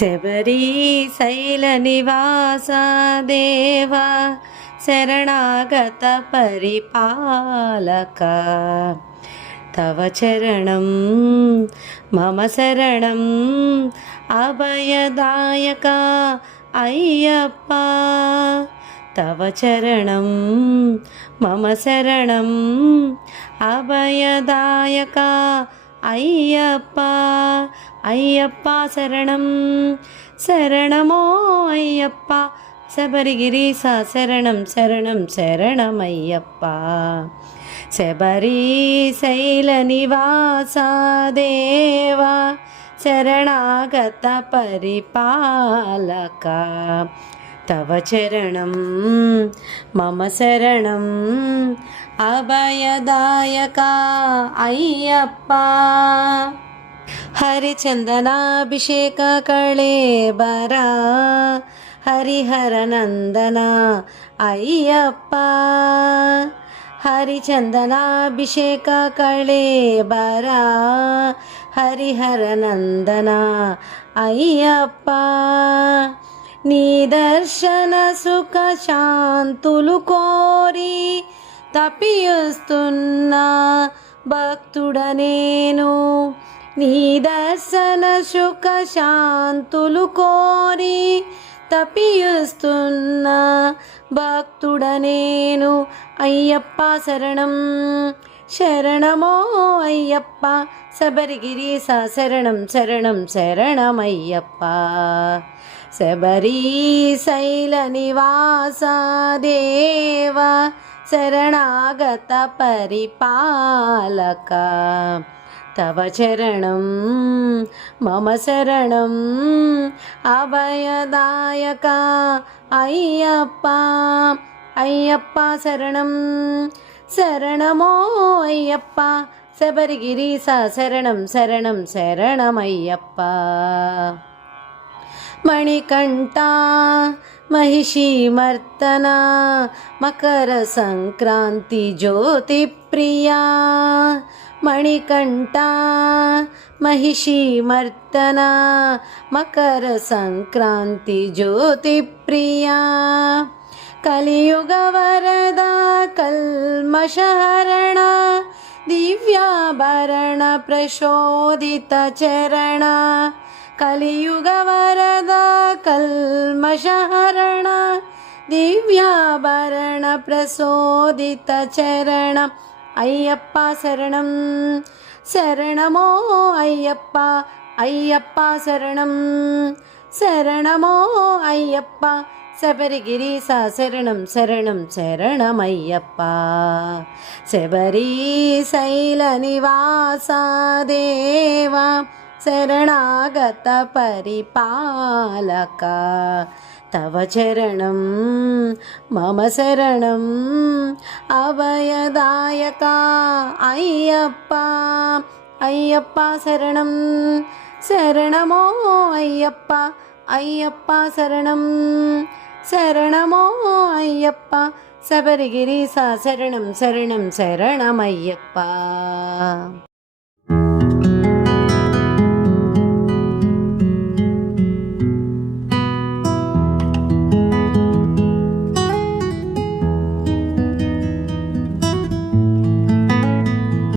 శబరి శైల నివాస దేవ శరణాగత పరిపాలక తవ చరణం మమ శరణం అభయదాయక అయ్యప్ప తవ చరణం మమ శరణం అభయదాయక అయ్యప్ప అయ్యప్ప శరణం శరణమో అయ్యప్ప శబరిగిరీశ శరణం శరణం శరణమయ్యప్ప శబరి శైల నివాస దేవ శరణాగత పరిపాలక తవ చరణం మమ శరణం అభయదాయక అయ్యప్ప హరిచందనాభిషేక కళేబర హరిహర నందన అయ్యప్ప హరిచందనాభిషేక కళేబర హరిహర నందన అయ్యప్ప నీ దర్శన సుఖ శాంతులు కోరి తపిస్తున్న భక్తుడనేను నీ దర్శన సుఖ శాంతులు కోరి తపిస్తున్న భక్తుడనేను అయ్యప్ప శరణం శరణమో అయ్యప్ప శబరిగిరీశ శరణం శరణం శరణమయ్యప్ప శబరి శైల నివాస దేవ శరణాగత పరిపాలక తవ చరణం మమ శరణం అభయదాయక అయ్యప్ప అయ్యప్ప శరణం శరణమో అయ్యప్ప శబరిగిరీశ శరణం శరణం శరణమయ్యప్ప మణికంఠ మహిషీమర్దన మకర సంక్రాంతి జ్యోతి ప్రియా మణికంఠ మహిషీమర్దన మకర సంక్రాంతి జ్యోతి ప్రియా కలియుగ వరద కల్మషహరణ దివ్యాభరణ ప్రశోదిత చరణ కలియుగ వరద కల్మషహరణ దివ్యాభరణ ప్రశోదిత చరణ అయ్యప్ప శరణం శరణమో అయ్యప్ప అయ్యప్ప శరణం శరణమో అయ్యప్ప శబరిగిరీశ శరణం శరణం శరణమయ్యప్ప శబరి శైల నివాస దేవ శరణాగత పరిపాలక తవ చరణం మమ శరణం అభయదాయక అయ్యప్ప అయ్యప్ప శరణం శరణమో అయ్యప్ప అయ్యప్ప శరణం శరణమో అయ్యప్ప శబరిగిరీశ శరణం శరణం శరణమయ్యప్ప